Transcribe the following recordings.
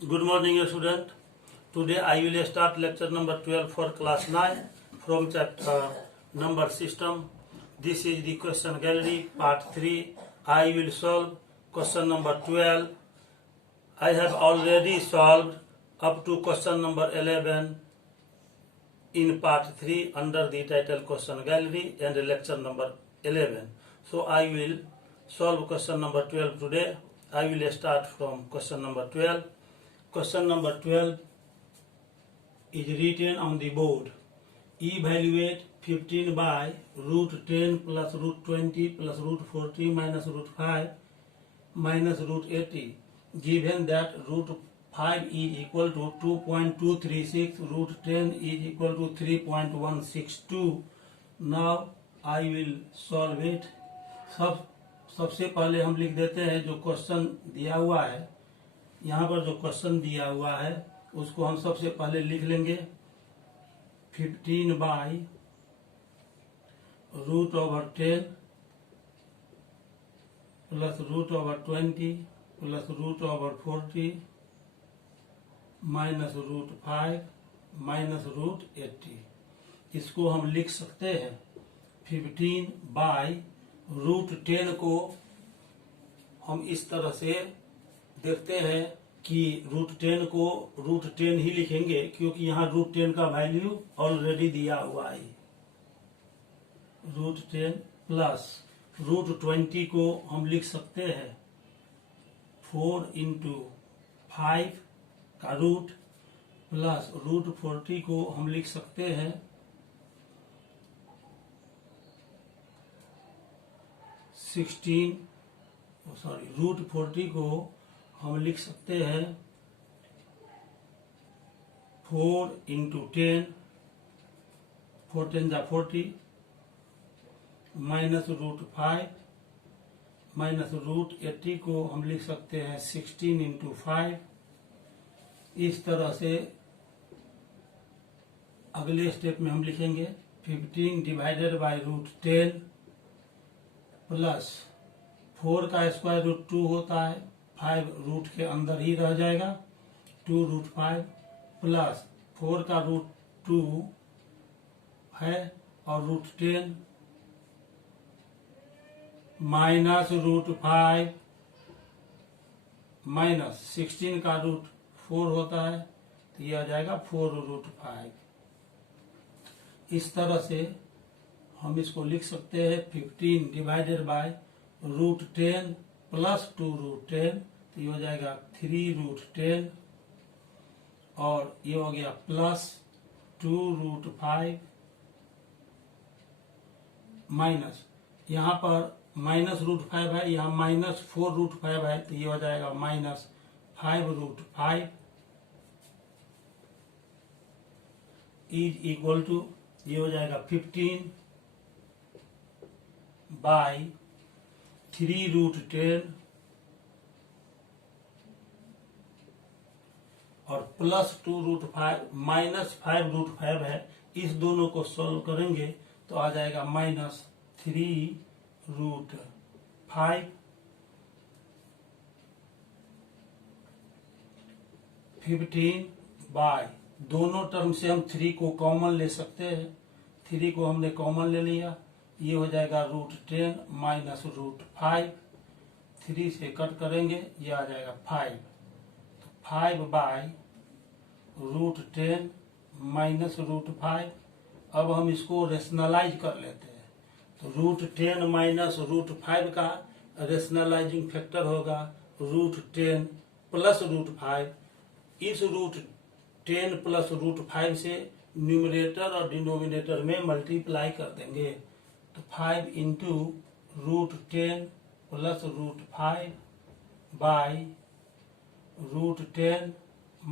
Good morning, student. Today I will start lecture number 12 for class 9 from chapter number system. This is the question gallery part 3. I will solve question number 12. I have already solved up to question number 11 in part 3 under the title question gallery and lecture number 11. So I will solve question number 12 today. I will start from question number 12. Question number 12 is written on the board. Evaluate 15 by root 10 plus root 20 plus root 40 minus root 5 minus root 80. Given that root 5 is equal to 2.236, root 10 is equal to 3.162. Now I will solve it. सबसे पहले हम लिख देते हैं जो question दिया हुआ है, यहाँ पर जो क्वेश्चन दिया हुआ है उसको हम सबसे पहले लिख लेंगे 15 by root over 10 plus root over 20 plus root over 40 minus root 5 minus root 80। इसको हम लिख सकते हैं 15 बाई रूट 10 को हम इस तरह से देखते हैं कि रूट 10 को रूट 10 ही लिखेंगे क्योंकि यहाँ रूट 10 का वैल्यू ऑलरेडी दिया हुआ है। रूट 10 प्लस रूट 20 को हम लिख सकते हैं 4 इंटू 5 का रूट प्लस रूट 40 को हम लिख सकते हैं 16 रूट 40 को हम लिख सकते हैं 4 इंटू 10 4 10 जा 40 माइनस रूट 5 माइनस रूट 80 को हम लिख सकते हैं 16 इंटू 5। इस तरह से अगले स्टेप में हम लिखेंगे 15 डिवाइडेड बाय रूट 10 प्लस 4 का स्क्वायर रूट 2 होता है, 5 रूट के अंदर ही रह जाएगा, 2 रूट 5 प्लस 4 का रूट 2 है और रूट 10 माइनस रूट 5 माइनस 16 का रूट 4 होता है तो यह आ जाएगा 4 रूट 5। इस तरह से हम इसको लिख सकते हैं 15 divided by root 10 plus 2 root 10 तो ये हो जाएगा 3 रूट 10 और ये हो गया प्लस 2 रूट 5 माइनस यहाँ पर माइनस रूट 5 है, यहाँ माइनस 4 रूट 5 है तो ये हो जाएगा minus 5 root 5 is equal to ये हो जाएगा 15 बाई 3 रूट 10 और प्लस 2 रूट 5 माइनस 5 रूट 5 है। इस दोनों को सॉल्व करेंगे तो आ जाएगा माइनस 3 रूट 5 15 बाय दोनों टर्म से हम 3 को कॉमन ले सकते हैं, 3 को हमने कॉमन ले लिया, ये हो जाएगा रूट 10 माइनस रूट 5, 3 से कट करेंगे ये आ जाएगा 5, तो 5 बाय रूट 10 माइनस रूट 5। अब हम इसको रेशनलाइज कर लेते हैं तो रूट 10 माइनस रूट 5 का रेशनलाइजिंग फैक्टर होगा रूट 10 प्लस रूट 5। इस रूट 10 प्लस रूट 5 से न्यूमरेटर और डिनोमिनेटर में मल्टीप्लाई कर देंगे तो 5 into root 10 plus root 5 by root 10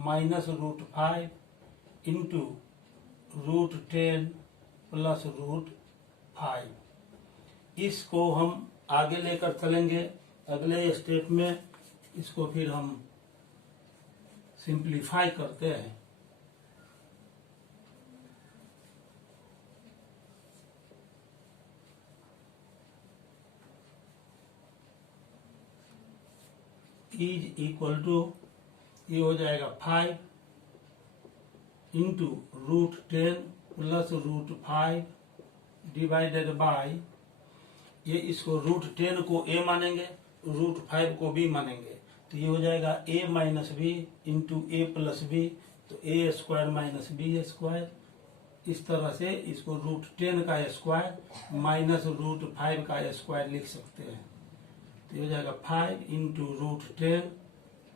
minus root 5 into root 10 plus root 5। इसको हम आगे लेकर चलेंगे अगले स्टेप में, इसको फिर हम सिंप्लीफाई करते हैं। इज इक्वल टू ये हो जाएगा 5 इंटू √10 प्लस √5 डिवाइडेड बाय, ये इसको √10 को a मानेंगे, √5 को b मानेंगे, तो ये हो जाएगा a minus b into a plus b, तो a square minus b square. इस तरह से इसको √10 का स्क्वायर माइनस √5 का स्क्वायर लिख सकते हैं। तो ये हो जाएगा 5 इंटू √10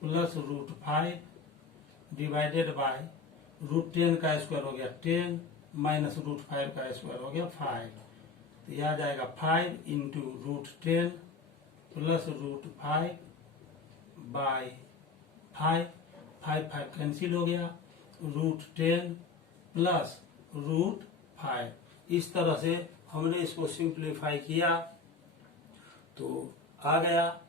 प्लस √5 डिवाइडेड बाय √10 का स्क्वायर हो गया 10 माइनस √5 का स्क्वायर हो गया 5। तो यह आ जाएगा 5 इंटू √10 प्लस √5 बाय 5, 5 कैंसिल हो गया, √10 प्लस √5। इस तरह से हमने इसको सिंप्लीफाई किया तो आ गया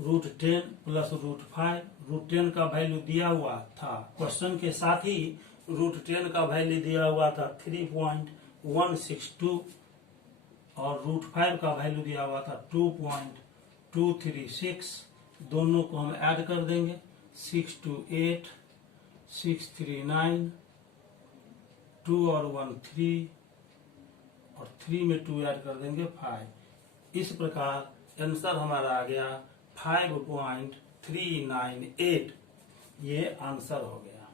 √10 प्लस √5। √10 का वैल्यू दिया हुआ था क्वेश्चन के साथ ही, √10 का वैल्यू दिया हुआ था 3.162 और √5 का वैल्यू दिया हुआ था 2.236। दोनों को हम ऐड कर देंगे, 6 2 8, 6 3 9, 2 और 1 3 और 3 में 2 ऐड कर देंगे 5। इस प्रकार आंसर हमारा आ गया 5.398। ये आंसर हो गया।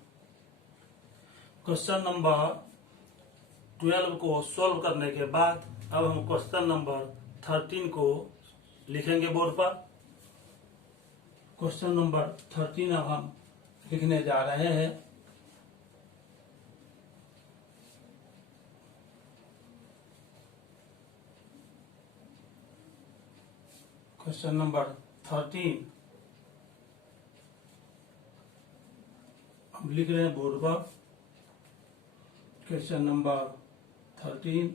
क्वेश्चन नंबर 12 को सॉल्व करने के बाद अब हम क्वेश्चन नंबर 13 को लिखेंगे बोर्ड पर। क्वेश्चन नंबर 13 अब हम लिखने जा रहे हैं। क्वेश्चन नंबर 13 हम लिख रहे हैं बोर्ड पर। क्वेश्चन नंबर 13,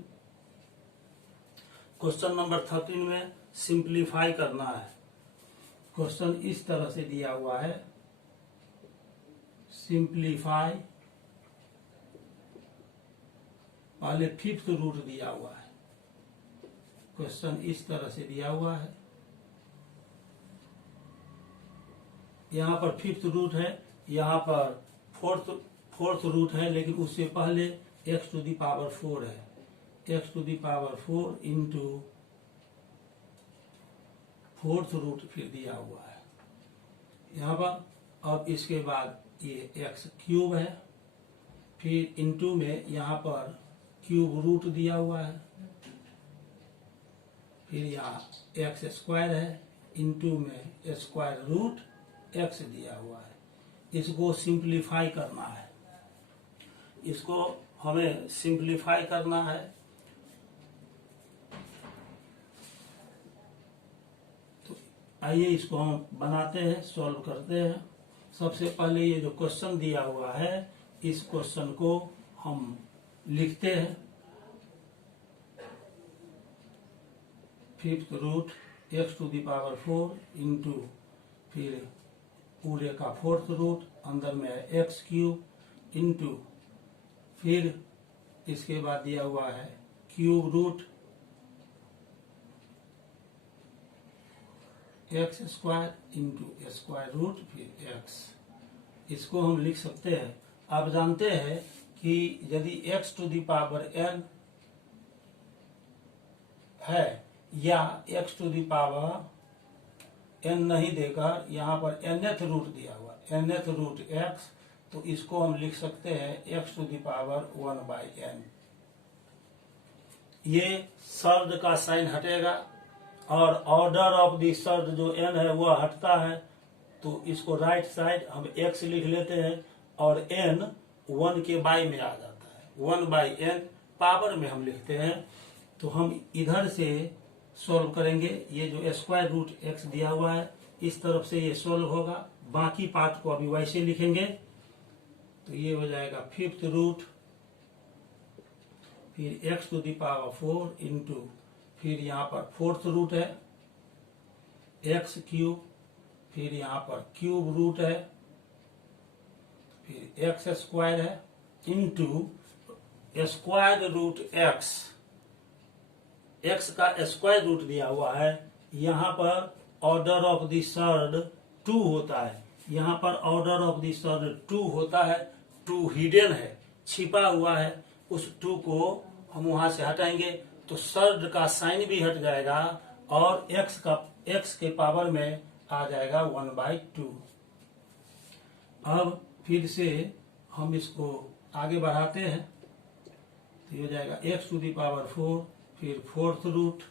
क्वेश्चन नंबर 13 में सिंप्लीफाई करना है। क्वेश्चन इस तरह से दिया हुआ है, सिंप्लीफाई, पहले 5th रूट दिया हुआ है। क्वेश्चन इस तरह से दिया हुआ है, यहाँ पर 5th रूट है, यहाँ पर 4th रूट है, लेकिन उससे पहले x टू दी पावर 4 है। x to the power 4 into 4th root फिर दिया हुआ है यहाँ पर। अब इसके बाद ये x क्यूब है, फिर इंटू में यहाँ पर क्यूब रूट दिया हुआ है, फिर यहाँ x स्क्वायर है, इंटू में स्क्वायर रूट x दिया हुआ है। इसको सिंप्लीफाई करना है, इसको हमें सिंप्लीफाई करना है। तो आइए इसको हम बनाते हैं, सॉल्व करते हैं। सबसे पहले ये जो क्वेश्चन दिया हुआ है, इस क्वेश्चन को हम लिखते हैं। 5th root x to the power 4 into फिर पूरे का 4th रूट, अंदर में है x क्यूब, इंटू फिर इसके बाद दिया हुआ है cube root x square into square root फिर x। इसको हम लिख सकते हैं। आप जानते हैं कि यदि x to the power n है या x to the power n नहीं देकर यहाँ पर nth रूट दिया हुआ, nth रूट x, तो इसको हम लिख सकते हैं x to the power 1/n। ये शब्द का साइन हटेगा और ऑर्डर ऑफ दी शब्द जो n है वह हटता है, तो इसको राइट साइड हम x लिख लेते हैं और n 1 के बाई में आ जाता है, 1/n पावर में हम लिखते हैं। तो हम इधर से सॉल्व करेंगे। ये जो स्क्वायर रूट x दिया हुआ है, इस तरफ से ये सॉल्व होगा, बाकी पार्ट को अभी वैसे लिखेंगे। तो ये हो जाएगा 5th रूट फिर x to the power 4 into फिर यहाँ पर 4th रूट है x क्यूब, फिर यहाँ पर क्यूब रूट है, फिर x स्क्वायर है into square root x। x का स्क्वायर रूट दिया हुआ है, यहाँ पर ऑर्डर ऑफ द सर्ड 2 होता है, यहाँ पर ऑर्डर ऑफ द सर्ड 2 होता है, 2 हिडन है, छिपा हुआ है, उस 2 को हम वहां से हटाएंगे तो सर्ड का साइन भी हट जाएगा और x के पावर में आ जाएगा 1/2। अब फिर से हम इसको आगे बढ़ाते हैं तो ये हो जाएगा x⁴, फिर 4th रूट,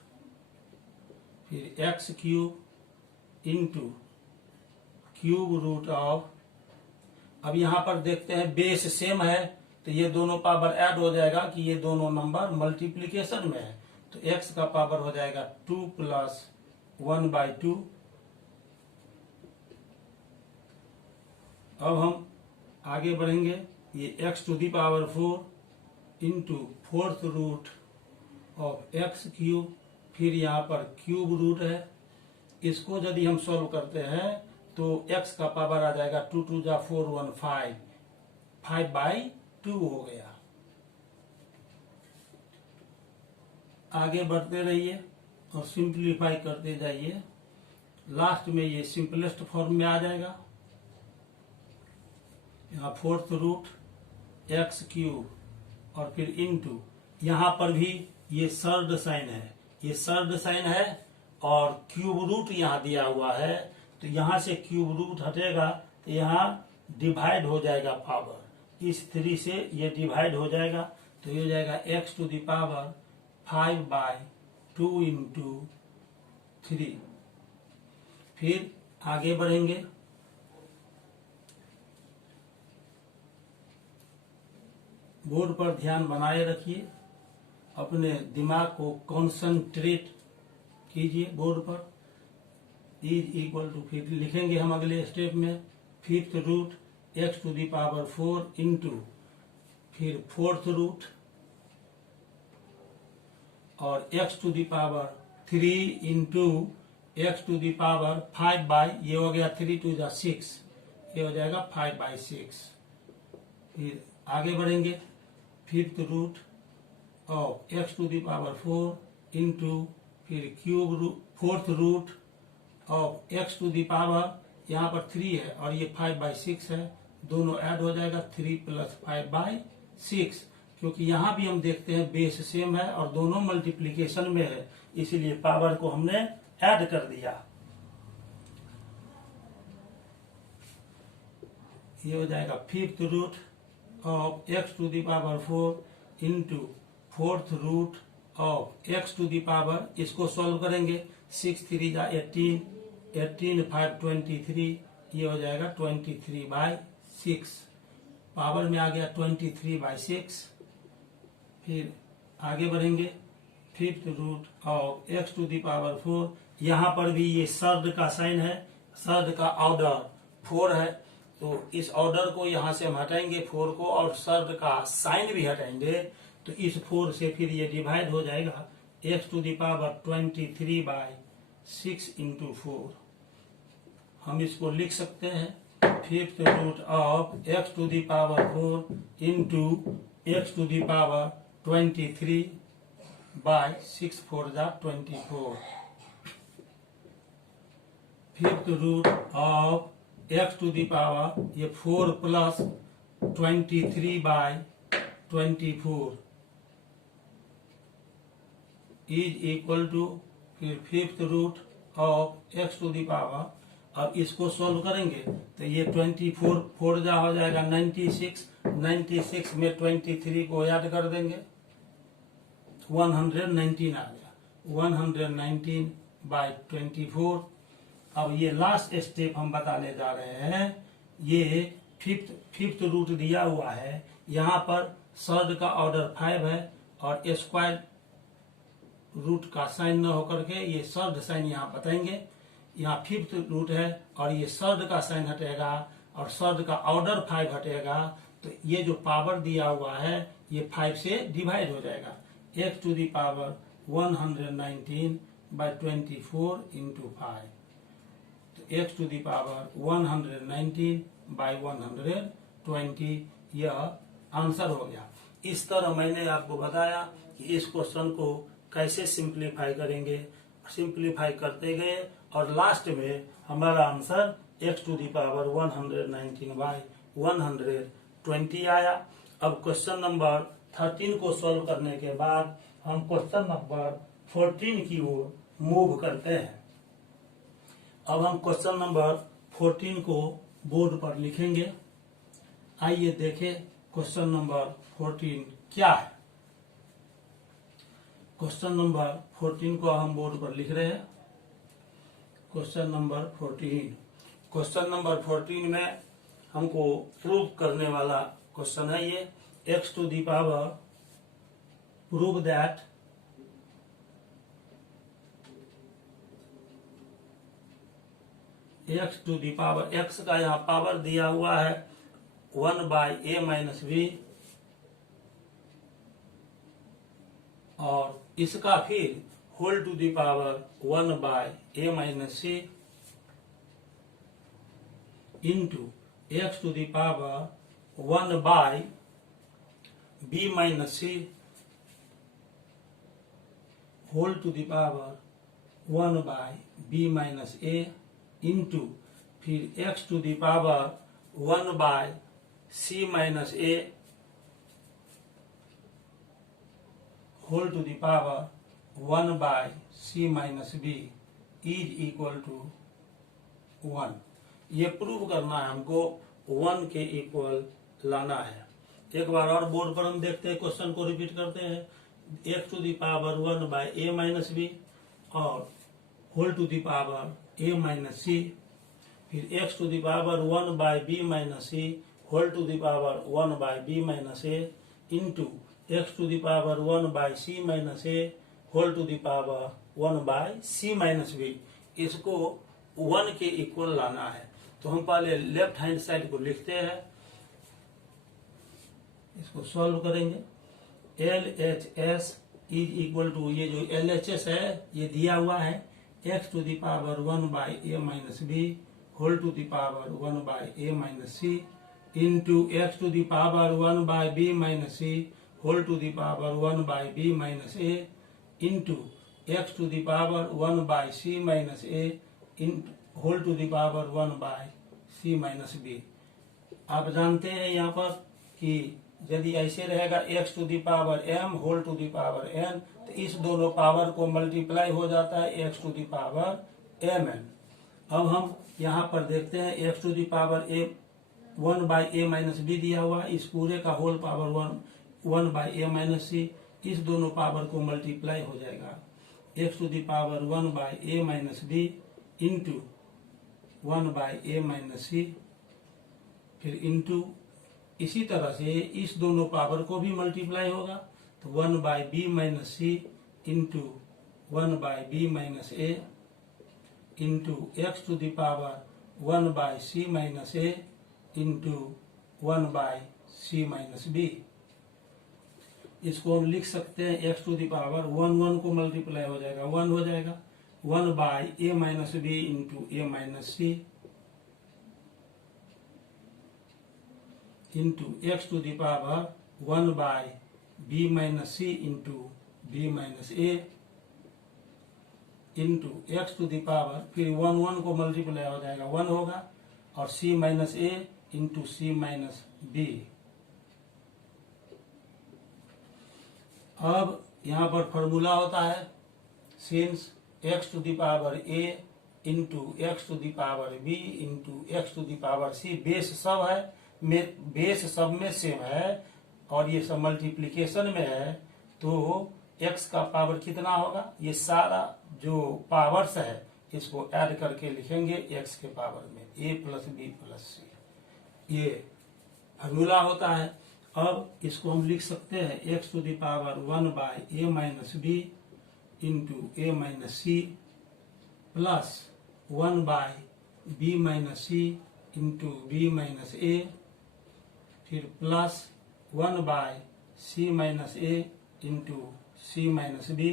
फिर x³ into cube root of. अब यहाँ पर देखते हैं बेस सेम है तो ये दोनों पावर ऐड हो जाएगा कि ये दोनों नंबर मल्टीप्लीकेशन में है, तो x का पावर हो जाएगा 2 + 1/2। अब हम आगे बढ़ेंगे, ये x⁴ into 4th root of x³, फिर यहाँ पर क्यूब रूट है। इसको यदि हम सॉल्व करते हैं तो x का पावर आ जाएगा 2 × 2 = 4, 1 5, 5/2 हो गया। आगे बढ़ते रहिए और सिंप्लीफाई करते जाइए, लास्ट में ये सिंपलेस्ट फॉर्म में आ जाएगा। यहाँ 4th रूट x³ और फिर इंटू, यहाँ पर भी ये सर्ड साइन है, ये सर्ड साइन है और क्यूब रूट यहाँ दिया हुआ है, तो यहाँ से क्यूब रूट हटेगा तो यहाँ डिवाइड हो जाएगा पावर, इस 3 से ये डिवाइड हो जाएगा तो ये हो जाएगा x⁵ 5/2 × 3। फिर आगे बढ़ेंगे, बोर्ड पर ध्यान बनाए रखिए, अपने दिमाग को कंसंट्रेट कीजिए बोर्ड पर। = फिर लिखेंगे हम अगले स्टेप में 5th रूट x⁴ इंटू फिर 4th रूट और x⁵ इंटू x⁵ 5/, ये हो गया 3 × 2 = 6, ये हो जाएगा 5/6। फिर आगे बढ़ेंगे, 5th root of x⁴ into फिर cube root 4th root of x⁵, यहाँ पर 3 है और ये 5/6 है, दोनों ऐड हो जाएगा 3 + 5/6, क्योंकि यहाँ भी हम देखते हैं बेस सेम है और दोनों मल्टीप्लीकेशन में है, इसीलिए पावर को हमने ऐड कर दिया। ये हो जाएगा 5th root of x⁴ into 4th root of x⁵, इसको सॉल्व करेंगे, 6 × 3 = 18, 18 × 5 = 23, ये हो जाएगा 23/6, पावर में आ गया 23/6। फिर आगे बढ़ेंगे, 5th रूट ऑफ x⁴, यहाँ पर भी ये सर्ड का साइन है, सर्ड का ऑर्डर 4 है, तो इस ऑर्डर को यहाँ से हम हटाएंगे 4 को, और सर्ड का साइन भी हटाएंगे तो इस 4 से फिर ये डिवाइड हो जाएगा x⁵ 23/6 × 4। हम इसको लिख सकते हैं 5th root of x⁴ into x⁵ 23/6, 4 × 24। 5th root of x⁵, ये 4 + 23/24 = फिर 5th रूट ऑफ x⁵। अब इसको सॉल्व करेंगे तो ये 24 4 हो जाएगा 96, 96 में 23 को ऐड कर देंगे, 119 आ गया, 119/24। अब ये लास्ट स्टेप हम बताने जा रहे हैं, ये 5th रूट दिया हुआ है, यहाँ पर सर्ड का ऑर्डर 5 है और स्क्वायर रूट का साइन न होकर के ये सर्ड साइन यहाँ बताएंगे। यहाँ 5th रूट है और ये सर्ड का साइन हटेगा और सर्ड का ऑर्डर 5 हटेगा, तो ये जो पावर दिया हुआ है ये 5 से डिवाइड हो जाएगा, x⁴ 119/24 × 5, तो x⁴ 119/120, यह आंसर हो गया। इस तरह मैंने आपको बताया कि इस क्वेश्चन को कैसे सिंप्लीफाई करेंगे, सिंप्लीफाई करते गए और लास्ट में हमारा answer x to the power 119 by 120 आया। अब क्वेश्चन नंबर 13 को सॉल्व करने के बाद हम क्वेश्चन नंबर 14 की ओर मूव करते हैं। अब हम क्वेश्चन नंबर 14 को बोर्ड पर लिखेंगे। आइए देखें क्वेश्चन नंबर 14 क्या है। क्वेश्चन नंबर 14 को हम बोर्ड पर लिख रहे हैं। क्वेश्चन नंबर 14, क्वेश्चन नंबर 14 में हमको प्रूव करने वाला क्वेश्चन है ये। x to the power prove that x to the power, x का यहाँ पावर दिया हुआ है 1 बाई a माइनस बी, और इसका फिर whole to the power 1 by a minus c into x to the power 1 by b minus C whole to the power 1 by b minus a into फिर x to the power 1 by c minus a whole to the power 1 by c minus b is equal to 1। ये prove करना है हमको, 1 के equal लाना है। एक बार और बोर्ड पर हम देखते हैं, क्वेश्चन को रिपीट करते हैं। x to the power 1 by a minus B और whole to the power a minus सी, फिर x to the power 1 by b minus C whole to the power 1 by b minus a into x to the power 1 by c minus a whole to the power 1 by c minus b। इसको 1 के equal लाना है। तो हम पहले left hand side को लिखते हैं, इसको सॉल्व करेंगे। LHS इज इक्वल टू, ये जो LHS है ये दिया हुआ है x to the power 1 by a minus b whole to the power 1 by a minus c into x to the power 1 by b minus C whole to the power 1 by b minus a into x to the power 1 by c minus a whole to the power 1 by c minus b। आप जानते हैं यहाँ पर कि यदि ऐसे रहेगा x to the power m whole to the power n, तो इस दोनों पावर को मल्टीप्लाई हो जाता है x to the power mn। अब हम यहाँ पर देखते हैं x to the power 1 by a minus b दिया हुआ है, इस पूरे का whole power 1 by a minus c, इस दोनों पावर को मल्टीप्लाई हो जाएगा x to the power 1 by a minus b into 1 by a minus c, फिर इंटू इसी तरह से इस दोनों पावर को भी मल्टीप्लाई होगा, तो 1 by b minus c into 1 by b minus a into x to the power 1 by c minus a into 1 by c minus b। इसको हम लिख सकते हैं x टू दी पावर 1 को मल्टीप्लाई हो जाएगा 1 हो जाएगा 1 by a minus b into a minus c into x to the power 1 by b minus c into b minus a into x to the power, फिर 1 को multiply हो जाएगा 1 होगा, और c minus a into c minus b। अब यहाँ पर formula होता है since x to the power a into x to the power b into x to the power c, base सब है, बेस सब में सेम है और ये सब मल्टीप्लीकेशन में है, तो x का पावर कितना होगा, ये सारा जो पावर्स है इसको ऐड करके लिखेंगे x के पावर में a plus b plus c, ये फॉर्मूला होता है। अब इसको हम लिख सकते हैं x to the power 1 by a minus b into a minus c plus 1 by b minus c into b minus a, फिर plus 1 by c minus a into c minus b।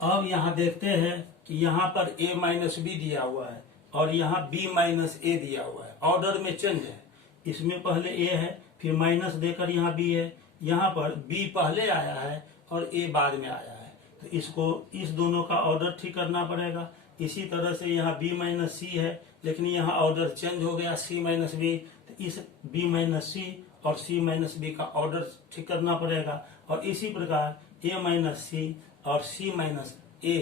अब यहाँ देखते हैं कि यहाँ पर a माइनस बी दिया हुआ है और यहाँ b माइनस a दिया हुआ है, ऑर्डर में चेंज है, इसमें पहले a है फिर माइनस देकर यहाँ b है, यहाँ पर b पहले आया है और a बाद में आया है, तो इसको इस दोनों का ऑर्डर ठीक करना पड़ेगा। इसी तरह से यहाँ b माइनस सी है, लेकिन यहाँ ऑर्डर चेंज हो गया c माइनस बी, तो इस b माइनस सी और c माइनस बी का ऑर्डर ठीक करना पड़ेगा। और इसी प्रकार a माइनस सी और c माइनस ए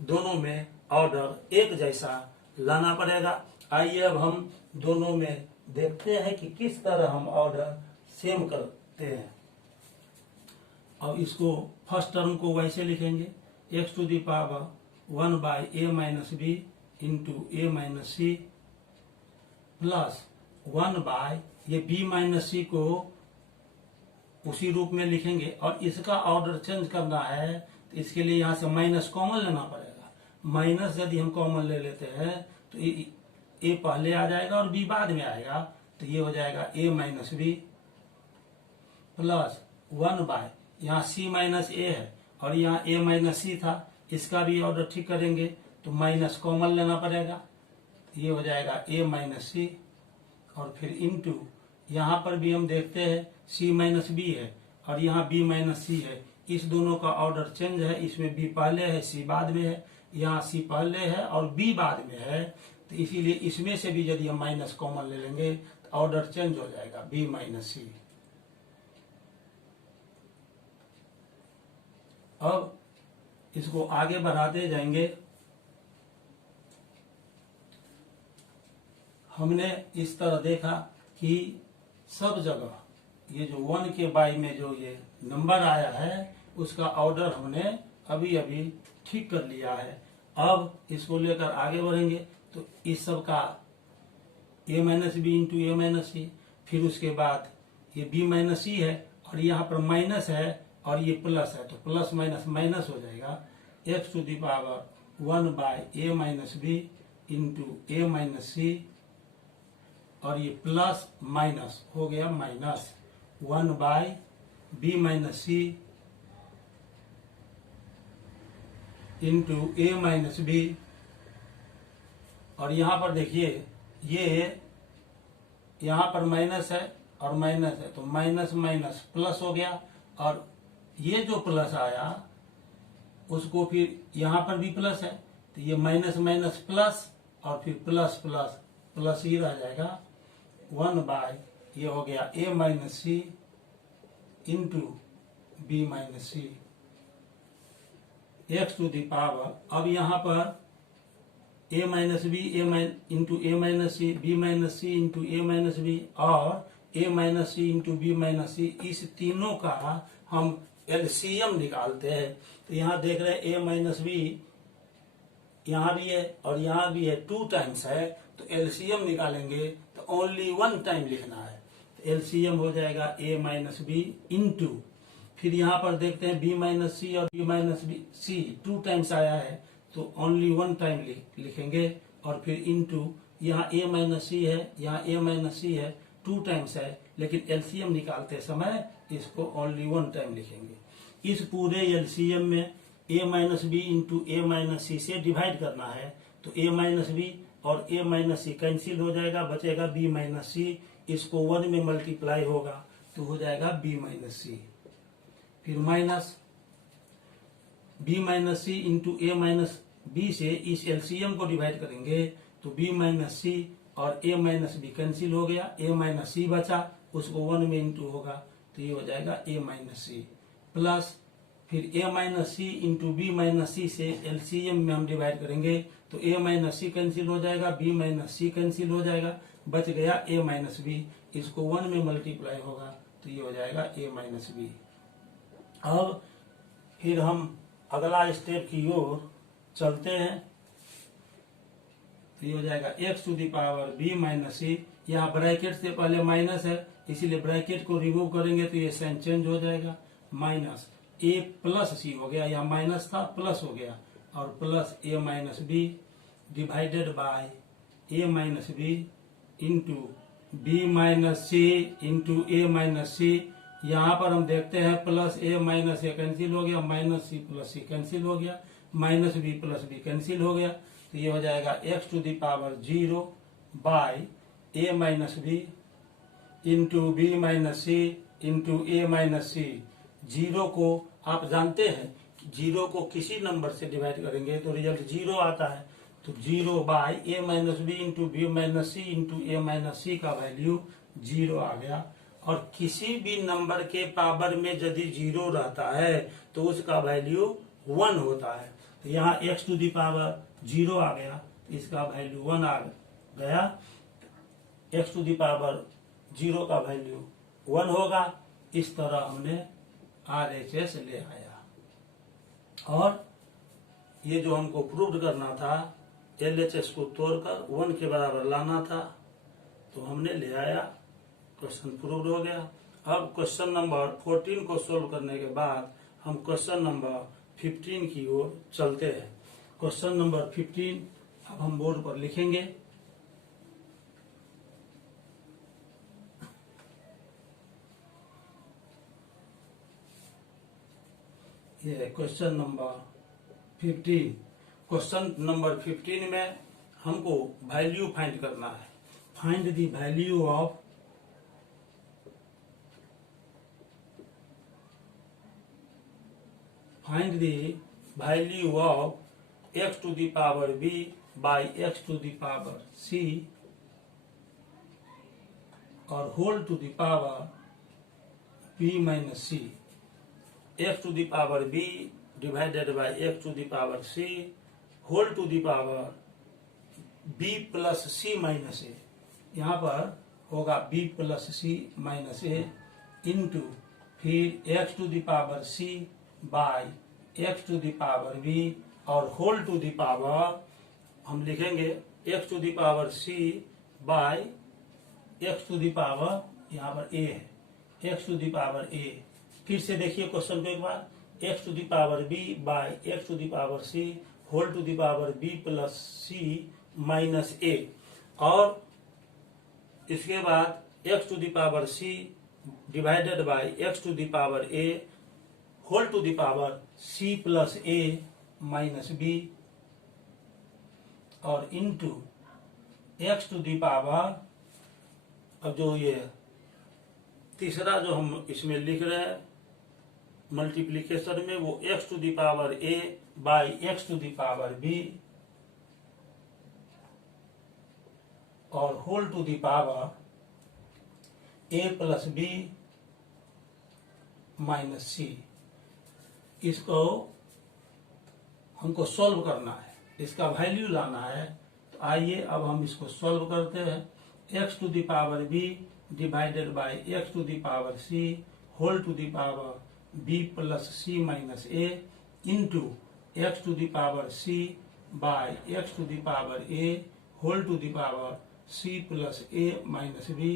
दोनों में ऑर्डर एक जैसा लाना पड़ेगा। आइए अब हम दोनों में देखते हैं कि किस तरह हम ऑर्डर सेम करते हैं। अब इसको फर्स्ट टर्म को वैसे लिखेंगे, x to the power 1 by a minus b into a minus c plus 1 by ये b माइनस सी को उसी रूप में लिखेंगे। और इसका ऑर्डर चेंज करना है तो इसके लिए यहाँ से माइनस कॉमन लेना पड़ेगा। माइनस यदि हम कॉमन ले लेते हैं तो ए पहले आ जाएगा और b बाद में आएगा, तो ये हो जाएगा a minus b plus 1 by यहाँ c माइनस ए है और यहाँ a माइनस सी था, इसका भी ऑर्डर ठीक करेंगे तो माइनस कॉमन लेना पड़ेगा, ये हो जाएगा a माइनस सी और फिर इंटू यहाँ पर भी हम देखते हैं c माइनस बी है और यहाँ b माइनस सी है, इस दोनों का ऑर्डर चेंज है, इसमें b पहले है c बाद में है, यहाँ c पहले है और b बाद में है, तो इसीलिए इसमें से भी यदि हम माइनस कॉमन ले लेंगे तो ऑर्डर चेंज हो जाएगा b माइनस सी। अब इसको आगे बढ़ाते जाएंगे। हमने इस तरह देखा कि सब जगह ये जो 1 के बाई में जो ये नंबर आया है उसका ऑर्डर हमने अभी अभी ठीक कर लिया है। अब इसको लेकर आगे बढ़ेंगे तो इस सब का a minus b into a minus सी, फिर उसके बाद ये b माइनस सी है और यहाँ पर माइनस है और ये प्लस है, तो प्लस माइनस माइनस हो जाएगा, x to the power 1 by a minus b into a minus c और ये प्लस माइनस हो गया minus 1 by b minus c into a minus B. और यहाँ पर देखिए ये यहाँ पर माइनस है और माइनस है, तो माइनस माइनस प्लस हो गया और ये जो प्लस आया उसको फिर यहाँ पर भी प्लस है, तो ये माइनस माइनस प्लस और फिर प्लस प्लस प्लस ही रह जाएगा 1 बाय ये हो गया a minus c into b minus c x to the power. अब यहाँ पर a minus b into a minus c, b minus c into a minus B और a minus c into b minus c, इस तीनों का हम LCM निकालते हैं। तो यहाँ देख रहे हैं a माइनस बी यहाँ भी है और यहाँ भी है, 2 टाइम्स है, तो एलसीएम निकालेंगे तो ओनली 1 टाइम लिखना है, तो एलसीएम हो जाएगा a माइनस बी इंटू, फिर यहाँ पर देखते हैं b माइनस सी और b minus b c 2 times आया है तो ओनली 1 टाइम लिखेंगे और फिर इंटू यहाँ a माइनस सी है, यहाँ a माइनस सी है, 2 टाइम्स है, लेकिन एलसीएम निकालते समय इसको ओनली 1 टाइम लिखेंगे। इस पूरे एलसीएम में a minus b into a minus c से डिवाइड करना है, तो a माइनस बी और a माइनस सी कैंसिल हो जाएगा, बचेगा b माइनस सी, इसको 1 में मल्टीप्लाई होगा तो हो जाएगा b माइनस सी, फिर minus b minus c into a minus B से इस एलसीएम को डिवाइड करेंगे तो b माइनस सी और a माइनस बी कैंसिल हो गया, a माइनस सी बचा, उसको 1 में इंटू होगा तो ये हो जाएगा a माइनस सी प्लस फिर a minus c into b minus c से एलसीएम में हम डिवाइड करेंगे तो a माइनस सी कैंसिल हो जाएगा, b माइनस सी कैंसिल हो जाएगा, बच गया a माइनस बी, इसको 1 में मल्टीप्लाई होगा तो ये हो जाएगा a माइनस बी। अब फिर हम अगला स्टेप की ओर चलते हैं, तो ये हो जाएगा x to the power b minus c, यहाँ ब्रैकेट से पहले माइनस है इसीलिए ब्रैकेट को रिमूव करेंगे तो ये साइन चेंज हो जाएगा, माइनस a प्लस सी हो गया, यहाँ माइनस था प्लस हो गया और plus a minus b divided by a minus b into b minus c into a minus c. यहाँ पर हम देखते हैं plus a minus a cancel हो गया, minus c plus c cancel हो गया, minus b plus b cancel हो गया, तो ये हो जाएगा x to the power 0 by a minus b into b minus c into a minus c. 0 को आप जानते हैं 0 को किसी नंबर से डिवाइड करेंगे तो रिजल्ट 0 आता है, तो 0 by a minus b into b minus c into a minus c का वैल्यू 0 आ गया। और किसी भी नंबर के पावर में यदि 0 रहता है तो उसका वैल्यू 1 होता है। तो यहाँ x टू दी पावर 0 आ गया, तो इसका वैल्यू 1 आ गया। x टू दी पावर 0 का वैल्यू 1 होगा। इस तरह हमने RHS ले आया। और ये जो हमको प्रूव करना था, LHS को तोड़कर 1 के बराबर लाना था, तो हमने ले आया, क्वेश्चन प्रूव हो गया। अब क्वेश्चन नंबर 14 को सोल्व करने के बाद हम क्वेश्चन नंबर 15 की ओर चलते हैं। क्वेश्चन नंबर 15 अब हम बोर्ड पर लिखेंगे। ये क्वेश्चन नंबर 15। क्वेश्चन नंबर 15 में हमको वैल्यू फाइंड करना है। Find the value of x to the power b by x to the power c और whole to the power b minus c। x to the power b divided by x to the power c whole to the power b plus c minus a। यहाँ पर होगा b plus c minus a into फिर x to the power c by x to the power b और whole to the power हम लिखेंगे x to the power c by x to the power यहाँ पर a है, x to the power a। फिर से देखिए question को एक बार, x to the power b by x to the power c whole to the power b plus c minus a। और इसके बाद x to the power c divided by x to the power a whole to the power c plus a minus b और into x to the power, अब जो ये तीसरा जो हम इसमें लिख रहे हैं मल्टीप्लीकेशन में, वो x to the power a by x to the power b और whole to the power a plus b minus c। इसको हमको सॉल्व करना है, इसका वैल्यू लाना है। तो आइए अब हम इसको सॉल्व करते हैं। x to the power b divided by x to the power c whole to the power b plus c minus a into x to the power c by x to the power a whole to the power c plus a minus b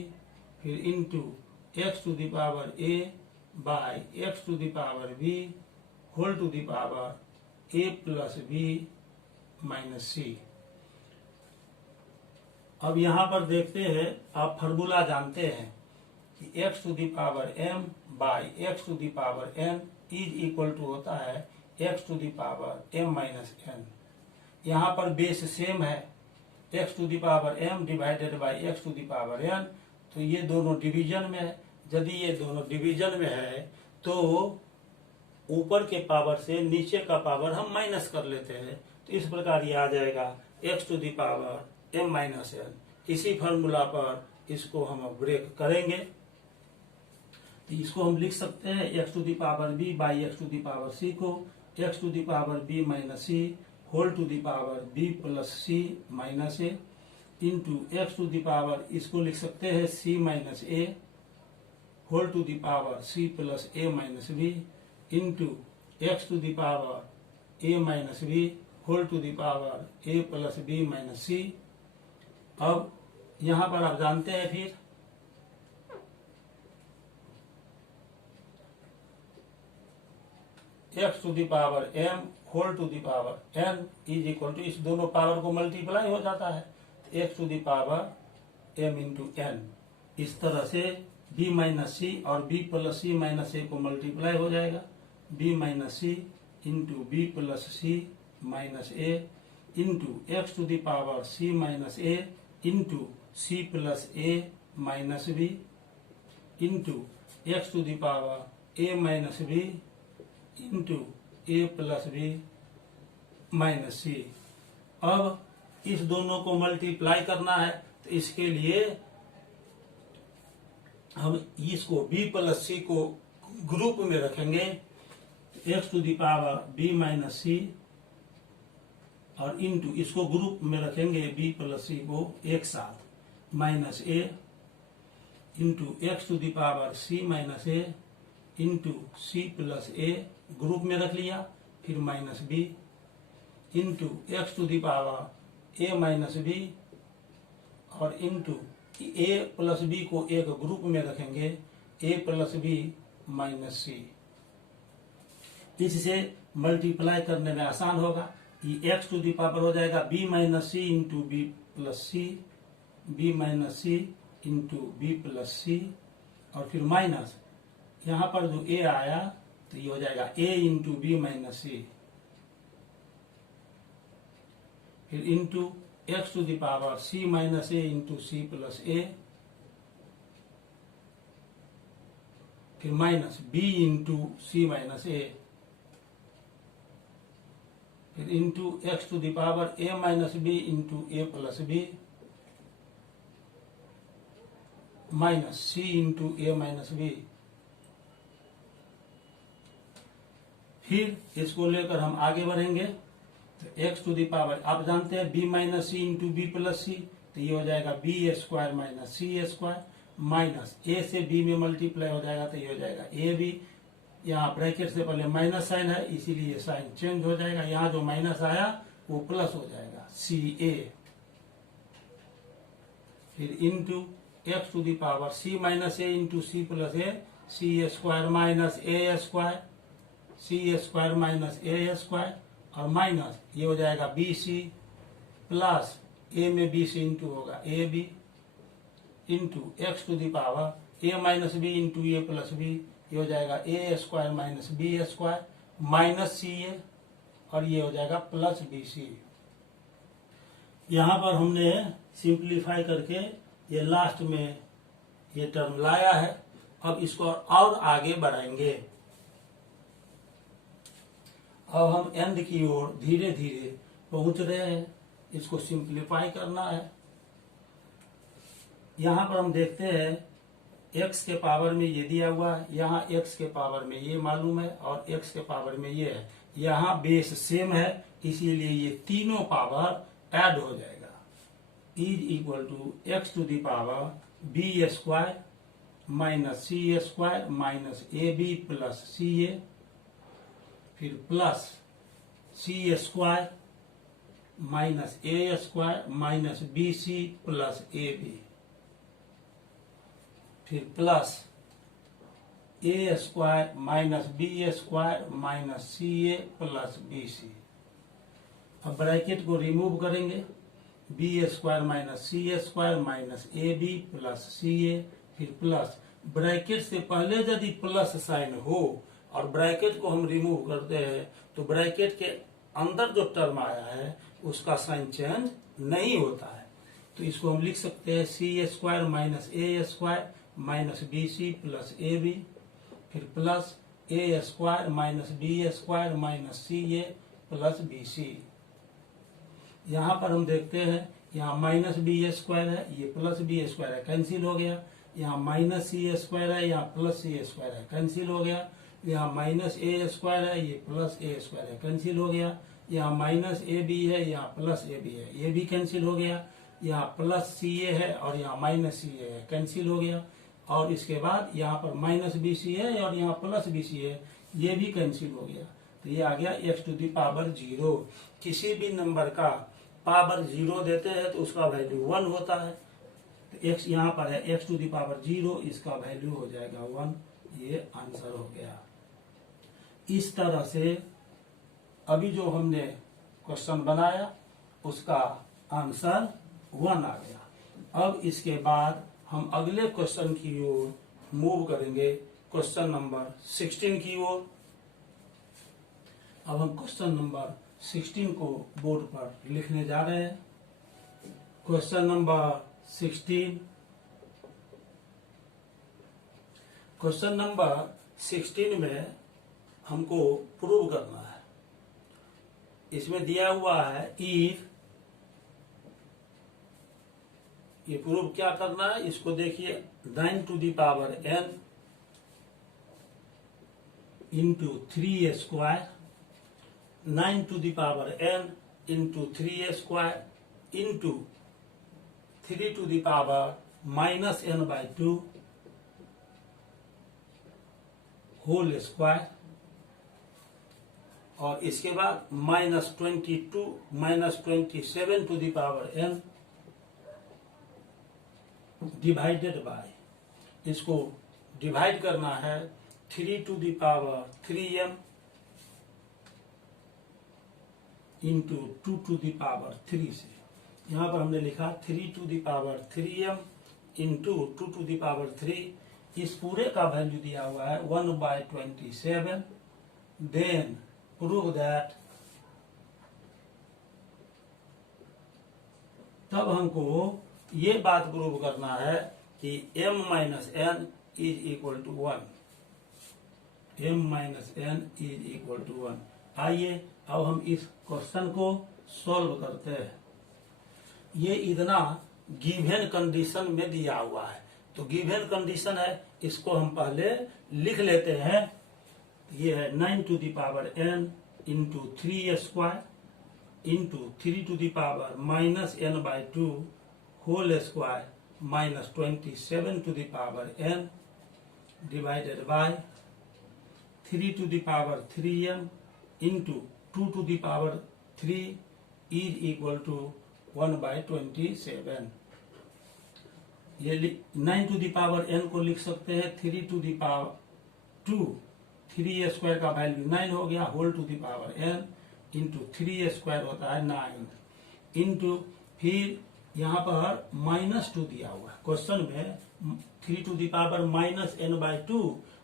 फिर into x to the power a by x to the power b whole to the power a plus b minus c। अब यहाँ पर देखते हैं, आप formula जानते हैं कि x to the power m by x to the power n is equal to होता है x to the power m minus n। यहाँ पर बेस सेम है, x to the power m divided by x to the power n। तो ये दोनों division में है। यदि ये दोनों डिवीजन में है तो ऊपर के पावर से नीचे का पावर हम माइनस कर लेते हैं। तो इस प्रकार ये आ जाएगा x to the power m minus n। इसी फॉर्मूला पर इसको हम ब्रेक करेंगे, तो इसको हम लिख सकते हैं x to the power b by x to the power c को x to the power b minus c whole to the power b plus c minus a into x to the power, इसको लिख सकते हैं c minus a whole to the power c plus a minus b into x to the power a minus b whole to the power a plus b minus c। अब यहाँ पर आप जानते हैं फिर x to the power m whole to the power n is equal to, इस दोनों power को मल्टीप्लाई हो जाता है, x to the power m into n। इस तरह से b माइनस सी और b plus c minus a को मल्टीप्लाई हो जाएगा, b minus c into b plus c minus a into x to the power c minus a into c plus a minus b into x to the power a minus b into a plus b minus c. अब इस दोनों को multiply करना है, तो इसके लिए हम इसको b प्लस सी को ग्रुप में रखेंगे, x to the power b minus c, और इनटू इसको ग्रुप में रखेंगे b प्लस सी को एक साथ, minus a into x to the power c minus a into c plus a group में रख लिया, फिर minus b into x to the power a minus b, और इंटू a प्लस b को एक ग्रुप में रखेंगे, a plus b minus c। इससे मल्टीप्लाई करने में आसान होगा। ये एक्स टू दी पावर हो जाएगा b minus c into b plus सी, b minus c into b plus सी, और फिर माइनस यहाँ पर जो a आया तो ये हो जाएगा a इंटू बी माइनस सी, फिर into x to the power c minus a into c plus a, फिर minus b into c minus a, फिर into x to the power a minus b into a plus b, minus c into a minus b। फिर इसको लेकर हम आगे बढ़ेंगे, तो x to the power आप जानते हैं b minus c into b plus c, तो ये हो जाएगा b square minus c square, minus a से b में मल्टीप्लाई हो जाएगा तो ये हो जाएगा ए बी। यहाँ ब्रैकेट से पहले माइनस साइन है, इसीलिए साइन चेंज हो जाएगा, यहाँ जो माइनस आया वो प्लस हो जाएगा सी ए, फिर into x to the power c minus a into c plus a, c square minus a square, c square minus a square, और माइनस ये हो जाएगा बी सी प्लस ए में बी सी इंटू होगा a b, into x to the power a minus b into a plus b, ये हो जाएगा a square minus b square minus c a, और ये हो जाएगा प्लस बी सी। यहाँ पर हमने सिंप्लीफाई करके ये लास्ट में ये टर्म लाया है। अब इसको और आगे बढ़ाएंगे। अब हम एंड की ओर धीरे धीरे पहुंच रहे हैं, इसको सिंप्लीफाई करना है। यहाँ पर हम देखते हैं x के पावर में ये दिया हुआ है, यहाँ x के पावर में ये मालूम है और x के पावर में ये है। यहाँ बेस सेम है, इसीलिए ये तीनों पावर ऐड हो जाएगा। Is equal to x to the power b square minus c square minus a b plus c a, फिर plus c square minus a square minus b c plus a b, फिर plus a square minus b square minus c a plus b c. अब bracket को remove करेंगे, b square minus c square minus a b plus c a, फिर plus bracket से पहले यदि plus sign हो और ब्रैकेट को हम रिमूव करते हैं तो ब्रैकेट के अंदर जो टर्म आया है उसका साइन चेंज नहीं होता है। तो इसको हम लिख सकते हैं c square minus a square minus b c plus a b, फिर plus a square minus b square minus c a plus b c. यहाँ पर हम देखते हैं यहाँ माइनस बी स्क्वायर है, ये प्लस बी स्क्वायर है, कैंसिल हो गया। यहाँ माइनस सी स्क्वायर है, यहाँ प्लस सी स्क्वायर है, कैंसिल हो गया। यहाँ माइनस ए स्क्वायर है, ये प्लस ए स्क्वायर है, कैंसिल हो गया। यहाँ माइनस ए बी है, यहाँ प्लस ए बी है, ये भी कैंसिल हो गया। यहाँ प्लस सी ए है और यहाँ माइनस सी ए है, कैंसिल हो गया। और इसके बाद यहाँ पर माइनस बी सी है और यहाँ प्लस बी सी है, ये भी कैंसिल हो गया। तो ये आ गया एक्स टू दी पावर 0। किसी भी नंबर का पावर 0 देते हैं तो उसका वैल्यू 1 होता है। तो एक्स यहाँ पर है एक्स टू दी पावर 0, इसका वैल्यू हो जाएगा 1। ये आंसर हो गया। इस तरह से अभी जो हमने क्वेश्चन बनाया उसका आंसर 1 आ गया। अब इसके बाद हम अगले क्वेश्चन की ओर मूव करेंगे, क्वेश्चन नंबर 16 की ओर। अब हम क्वेश्चन नंबर 16 को बोर्ड पर लिखने जा रहे हैं। Question number 16। क्वेश्चन नंबर 16 में हमको प्रूव करना है। इसमें दिया हुआ है इफ ये प्रूव क्या करना है, इसको देखिए 9 to the power n into 3a square, 9 to the power n into 3a square into 3 to the power minus n by 2 whole square, और इसके बाद -22 -27 to the power n divided by, इसको डिवाइड करना है 3 to the power 3m into 2 to the power 3 से। यहाँ पर हमने लिखा 3 to the power 3m into 2 to the power 3। इस पूरे का वैल्यू दिया हुआ है 1/27। देन प्रूव दैट, तब हमको ये बात प्रूव करना है कि m minus n is equal to 1, m minus n is equal to 1। आइए अब हम इस क्वेश्चन को सॉल्व करते हैं। ये इतना गिवन कंडीशन में दिया हुआ है, तो गिवन कंडीशन है, इसको हम पहले लिख लेते हैं। ये है 9 to the power n into 3 square into 3 to the power minus n by 2 whole square minus 27 to the power n divided by 3 to the power 3m into 2 to the power 3 is equal to 1/27। ये 9 to the power n को लिख सकते हैं 3 to the power 2, 3 square का value 9 हो गया, whole to the power n into 3 square होता है 9 इंटू, फिर यहाँ पर -2 दिया हुआ है क्वेश्चन में, 3 to the power minus n by 2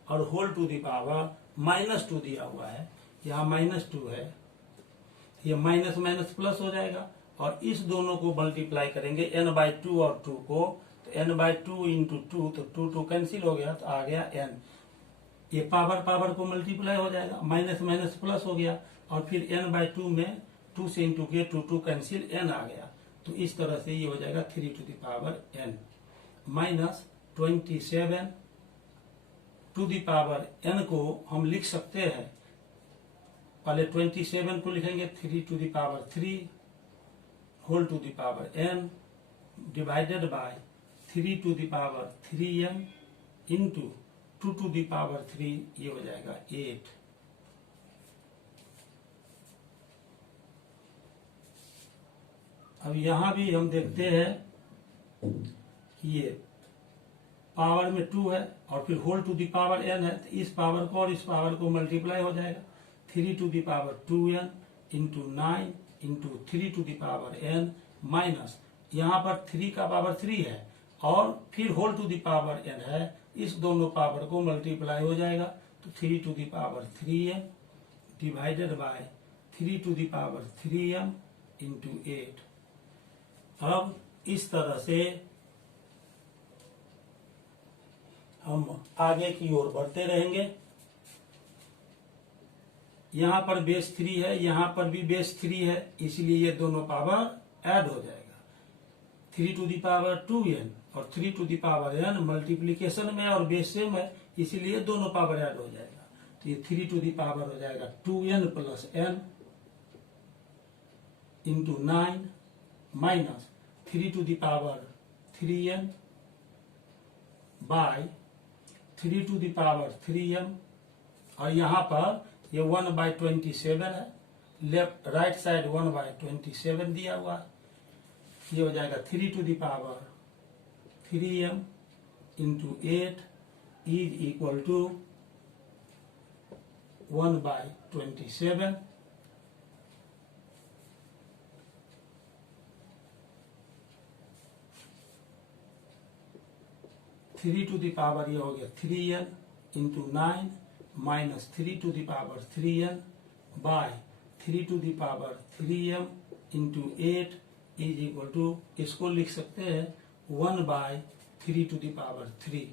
और होल टू द पावर -2 दिया हुआ है। यहाँ -2 है, ये माइनस माइनस प्लस हो जाएगा, और इस दोनों को मल्टीप्लाई करेंगे n बाई 2 और 2 को, तो n बाई 2 इंटू 2, तो 2 कैंसिल हो गया, तो आ गया n। ये पावर को मल्टीप्लाई हो जाएगा, माइनस माइनस प्लस हो गया, और फिर n बाई 2 में 2 से इंटू के 2 कैंसिल, n आ गया। तो इस तरह से ये हो जाएगा 3 to the power n minus 27 to the power n को हम लिख सकते हैं, पहले 27 को लिखेंगे 3 to the power 3 whole to the power n divided by 3 to the power 3m into 2 to the power 3, ये हो जाएगा 8। अब यहां भी हम देखते हैं कि ये पावर में 2 है और फिर whole to the power n है, तो इस पावर को और इस पावर को मल्टीप्लाई हो जाएगा, 3 to the power 2n into 9 into 3 to the power n minus, यहाँ पर 3 का पावर 3 है और फिर whole to the power n है, इस दोनों पावर को मल्टीप्लाई हो जाएगा, तो 3 to the power 3m divided by 3 to the power 3m into 8। अब इस तरह से हम आगे की ओर बढ़ते रहेंगे। यहाँ पर बेस 3 है, यहाँ पर भी बेस 3 है, इसलिए ये दोनों पावर ऐड हो जाएगा। 3 टू द पावर 2n और 3 to the power n multiplication में और बेस सेम है, इसीलिए दोनों पावर ऐड हो जाएगा। तो ये 3 टू द पावर हो जाएगा 2n plus n into 9 minus 3 to the power 3n by 3 to the power 3m, और यहाँ पर ये 1/27 है, लेफ्ट राइट साइड 1/27 दिया हुआ है, ये हो जाएगा 3 to the power 3m into 8 is equal to 1/27। Three to the power ये हो गया 3n into 9 minus 3 to the power 3n by 3 to the power 3m into 8 is equal to, इसको लिख सकते हैं 1/3 to the power 3।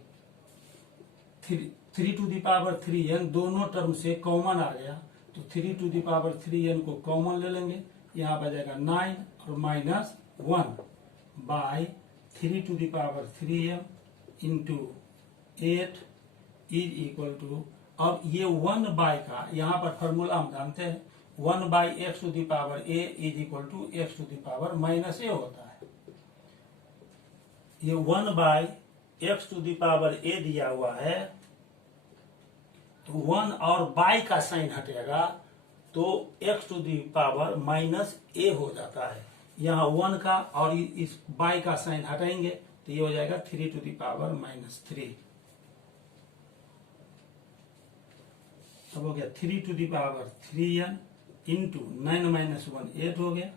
3 to the power 3n दोनों term से common आ गया, तो 3 टू द पावर 3n को कॉमन ले लेंगे, यहाँ पर जाएगा 9 और minus 1 by 3^3m into 8 is equal to, अब ये 1 का यहाँ पर फॉर्मूला हम जानते हैं, 1/x⁴a is equal to x⁻⁻a होता है। ये 1/x⁻a दिया हुआ है, तो 1 और बाई का साइन हटेगा तो x⁻⁻a हो जाता है। यहाँ 1 का और इस बाई का साइन हटाएंगे तो ये हो जाएगा 3^-3। अब हो गया 3^3n इंटू 9 - 1 8 हो गया,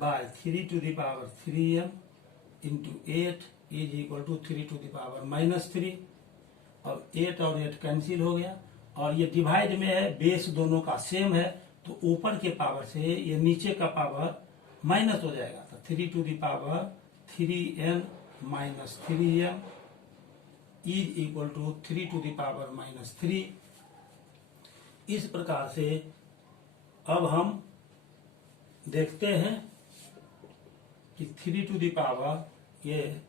by 3^3m into 8 is equal to 3^-3। अब 8 और 8 कैंसिल हो गया, और ये डिवाइड में है, बेस दोनों का सेम है, तो ऊपर के पावर से ये नीचे का पावर माइनस हो जाएगा, तो 3^3n - 3m is equal to 3^-3। इस प्रकार से अब हम देखते हैं कि 3 ये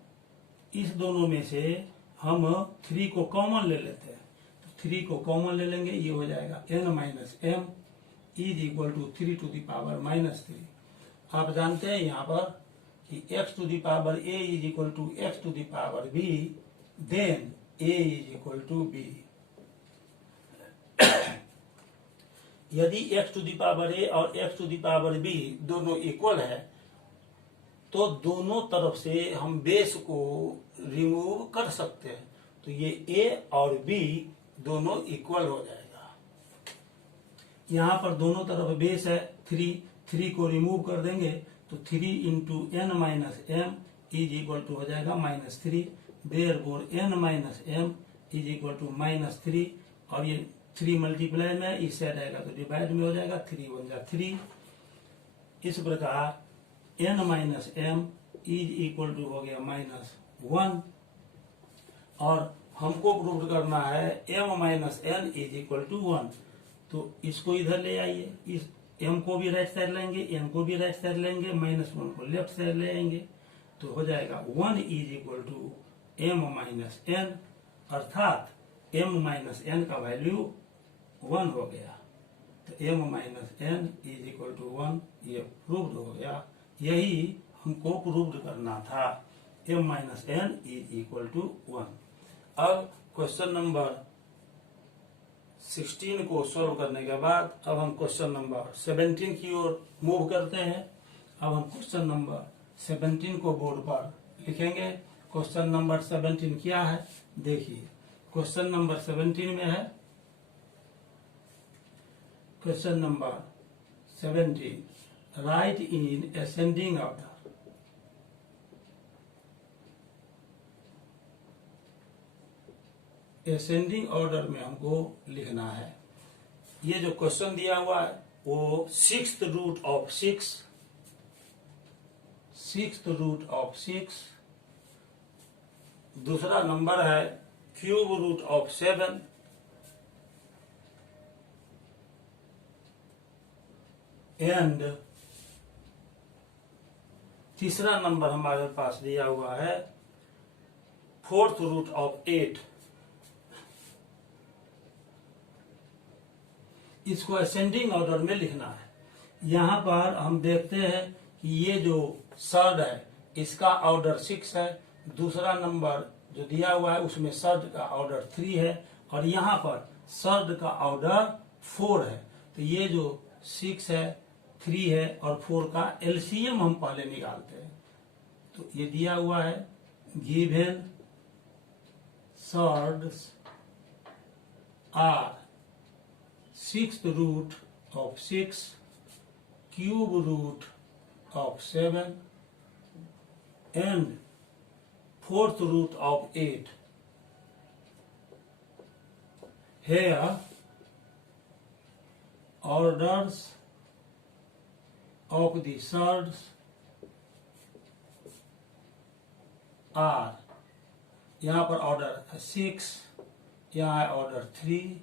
इस दोनों में से हम 3 को कॉमन ले लेते हैं, तो 3 को कॉमन ले लेंगे, ये हो जाएगा n - m is equal to 3^-3। आप जानते हैं यहाँ पर कि x⁴a is equal to x⁵b, then a is equal to b। यदि x⁴a और x⁵b दोनों इक्वल है तो दोनों तरफ से हम बेस को रिमूव कर सकते हैं, तो ये a और b दोनों इक्वल हो जाएगा। यहाँ पर दोनों तरफ बेस है 3 को रिमूव कर देंगे तो 3 into n - m is equal to हो जाएगा -3, therefore n - m is equal to -3, और ये 3 मल्टीप्लाई में इस साइड आएगा तो डिवाइड में हो जाएगा, 3 × 1 = 3। इस प्रकार n - m is equal to हो गया -1, और हमको प्रूव करना है m - n is equal to 1, तो इसको इधर ले आइए, इस m को भी राइट साइड लेंगे, n को भी राइट साइड लेंगे, -1 को लेफ्ट साइड ले आएंगे, तो हो जाएगा 1 is equal to m - n, अर्थात m - n का वैल्यू 1 हो गया, तो m - n is equal to 1, ये प्रूव्ड हो गया। यही हमको प्रूव्ड करना था, m - n is equal to 1। अब क्वेश्चन नंबर 16 को सॉल्व करने के बाद अब हम क्वेश्चन नंबर 17 की ओर मूव करते हैं। अब हम क्वेश्चन नंबर 17 को बोर्ड पर लिखेंगे। क्वेश्चन नंबर 17 क्या है, देखिए क्वेश्चन नंबर 17 में है, question number 17, right in ascending order. Ascending order में हमको लिखना है। ये जो क्वेश्चन दिया हुआ है वो 6th रूट ऑफ 6, दूसरा नंबर है क्यूब रूट ऑफ 7, एंड तीसरा नंबर हमारे पास दिया हुआ है 4th रूट ऑफ 8। इसको असेंडिंग ऑर्डर में लिखना है। यहाँ पर हम देखते हैं कि ये जो सर्ड है इसका ऑर्डर 6 है, दूसरा नंबर जो दिया हुआ है उसमें सर्ड का ऑर्डर 3 है, और यहाँ पर सर्ड का ऑर्डर 4 है। तो ये जो 6 है, 3 है और 4 का एलसीएम हम पहले निकालते हैं। तो ये दिया हुआ है, given surds are 6th root of 6, cube root of 7, and 4th root of 8. Here, orders of the surds are, यहाँ पर ऑर्डर 6, यहाँ ऑर्डर 3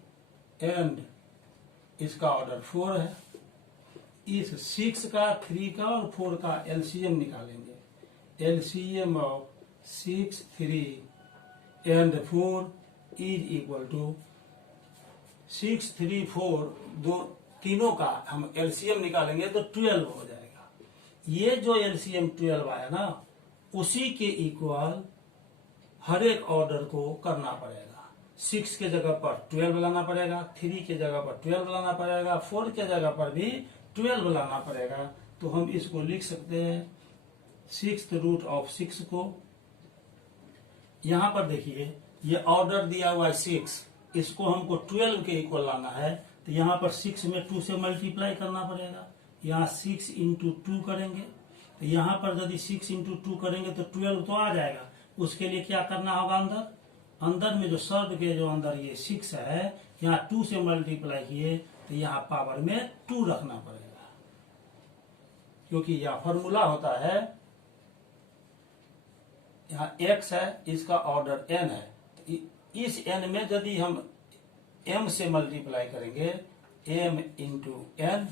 एंड इसका ऑर्डर 4 है। इस 6 का, 3 का और 4 का एलसीएम निकालेंगे। LCM of 6 3 and 4 is equal to 6 3 4 दो तीनों का हम एलसीएम निकालेंगे तो 12 हो जाएगा। ये जो एलसीएम 12 आया ना, उसी के इक्वल हर एक ऑर्डर को करना पड़ेगा। 6 के जगह पर 12 लाना पड़ेगा, 3 के जगह पर 12 लाना पड़ेगा, 4 के जगह पर भी 12 लाना पड़ेगा। तो हम इसको लिख सकते हैं 6th रूट ऑफ 6 को। यहां पर देखिए ये ऑर्डर दिया हुआ है 6, इसको हमको 12 के इक्वल लाना है, तो यहाँ पर 6 में 2 से मल्टीप्लाई करना पड़ेगा। यहाँ 6 इंटू 2 करेंगे, तो यहाँ पर यदि 6 इंटू 2 करेंगे तो 12 तो आ जाएगा। उसके लिए क्या करना होगा, अंदर में जो शब्द के जो अंदर ये 6 है, यहाँ 2 से मल्टीप्लाई किए तो यहाँ पावर में 2 रखना पड़ेगा, क्योंकि यह फॉर्मूला होता है। यहाँ x है, इसका ऑर्डर n है, तो इस n में यदि हम m से मल्टीप्लाई करेंगे, m इंटू n,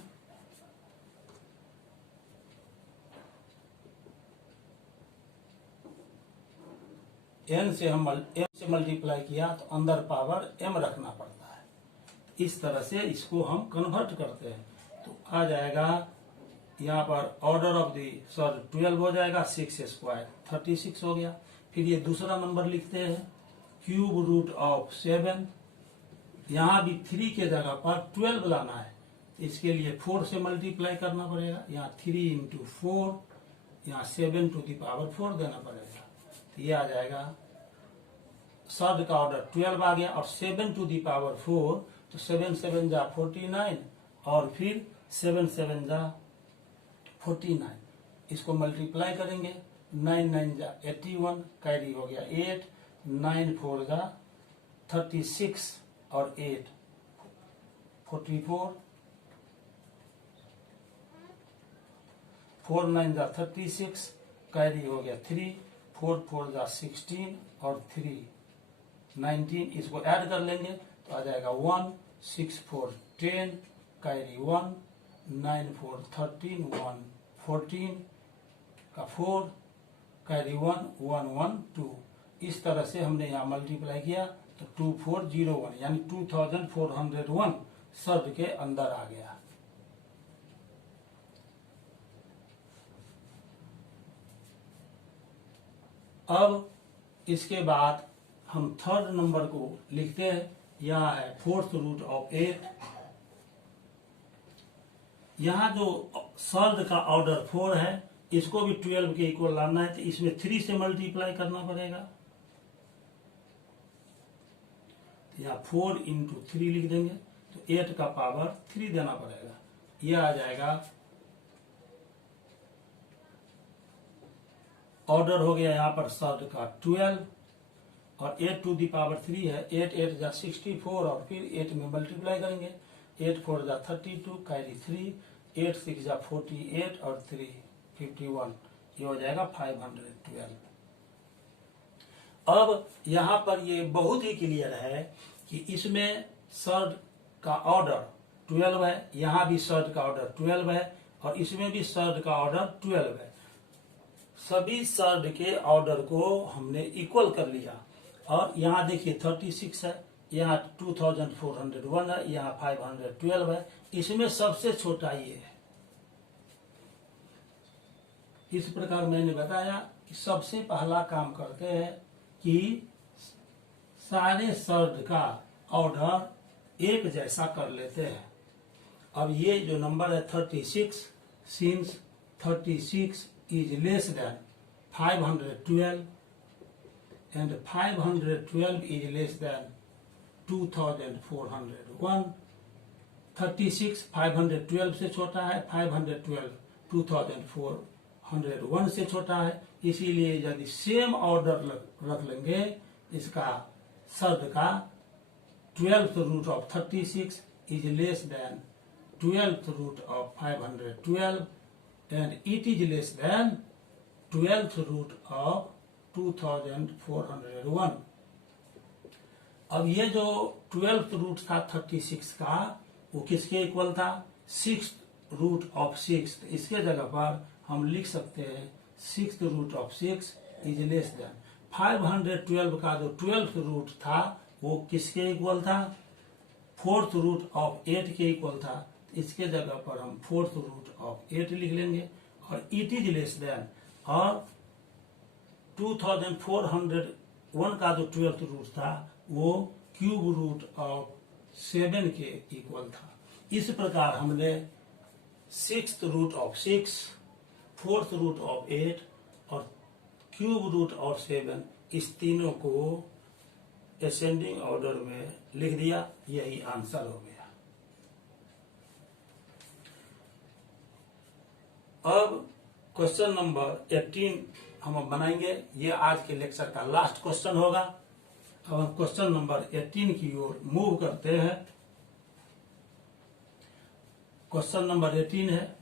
n से हम m से मल्टीप्लाई किया तो अंदर पावर m रखना पड़ता है। इस तरह से इसको हम कन्वर्ट करते हैं, तो आ जाएगा यहाँ पर ऑर्डर ऑफ दी 12 हो जाएगा, 6 स्क्वायर 36 हो गया। फिर ये दूसरा नंबर लिखते हैं क्यूब रूट ऑफ 7। यहाँ भी 3 के जगह पर 12 लाना है, इसके लिए 4 से मल्टीप्लाई करना पड़ेगा। यहाँ 3 इंटू 4, यहाँ 7 टू दी पावर 4 देना पड़ेगा, तो ये आ जाएगा। शब्द का ऑर्डर 12 आ गया, और 7 टू दी पावर 4, तो 7 7 जा 49, और फिर 7 7 जा 49, इसको मल्टीप्लाई करेंगे। 9 9 जा 81, कैरी हो गया 8, 9 4 जा 36 और 8 44, 4 9 जा 36, कैरी हो गया 3, 4 4 जा 16 और 3 19, इसको ऐड कर लेंगे तो आ जाएगा 1, 6 4 10, कैरी 1, 9 4 13, 1 14 का 4, कैरी 1 1 1 2। इस तरह से हमने यहाँ मल्टीप्लाई किया तो 2401 यानी 2401 शब्द के अंदर आ गया। अब इसके बाद हम थर्ड नंबर को लिखते हैं। यह है 4th रूट ऑफ 8। यहाँ जो शब्द का ऑर्डर 4 है, इसको भी 12 के इक्वल लाना है, तो इसमें 3 से मल्टीप्लाई करना पड़ेगा। तो यहाँ 4 इंटू 3 लिख देंगे, तो 8 का पावर 3 देना पड़ेगा। यह आ जाएगा, ऑर्डर हो गया यहाँ पर शब्द का 12, और 8 टू दी पावर 3 है, 8 8 जा 64, और फिर 8 में मल्टीप्लाई करेंगे। 8 4 जा 32, कैरी 3, 8 6 जा 48 और 3 51, ये हो जाएगा 512। अब यहाँ पर ये बहुत ही क्लियर है कि इसमें शब्द का ऑर्डर 12 है, यहाँ भी शब्द का ऑर्डर 12 है, और इसमें भी शब्द का ऑर्डर 12 है। सभी शब्द के ऑर्डर को हमने इक्वल कर लिया, और यहाँ देखिए 36 है, यहाँ 2401 है, यहाँ 512 है, इसमें सबसे छोटा ये है। इस प्रकार मैंने बताया कि सबसे पहला काम करते हैं कि सारे शब्द का ऑर्डर एक जैसा कर लेते हैं। अब ये जो नंबर है 36, since 36 is less than 512 and 512 is less than 2401। 36 512 से छोटा है, 512 2401 से छोटा है, इसीलिए यदि सेम ऑर्डर रख लेंगे इसका शब्द का 12th root of 36 is less than 12th root of 512 and it is less than 12th root of 2401। अब ये जो 12th रूट था 36 का, वो किसके इक्वल था? 6th root of 6। इसके जगह पर हम लिख सकते हैं 6th root of 6 is less than 512 का जो 12th रूट था वो किसके इक्वल था, 4th रूट ऑफ 8 के इक्वल था। इसके जगह पर हम 4th रूट ऑफ 8 लिख लेंगे और इट इज लेस देन, और 2401 का जो 12th रूट था वो क्यूब रूट ऑफ 7 के इक्वल था। इस प्रकार हमने 6th root of 6, 4th root of 8 और क्यूब रूट ऑफ 7 इस तीनों को असेंडिंग ऑर्डर में लिख दिया। यही आंसर हो गया। अब क्वेश्चन नंबर 18 हम बनाएंगे। ये आज के लेक्चर का लास्ट क्वेश्चन होगा। अब हम क्वेश्चन नंबर 18 की ओर मूव करते हैं। क्वेश्चन नंबर 18 है,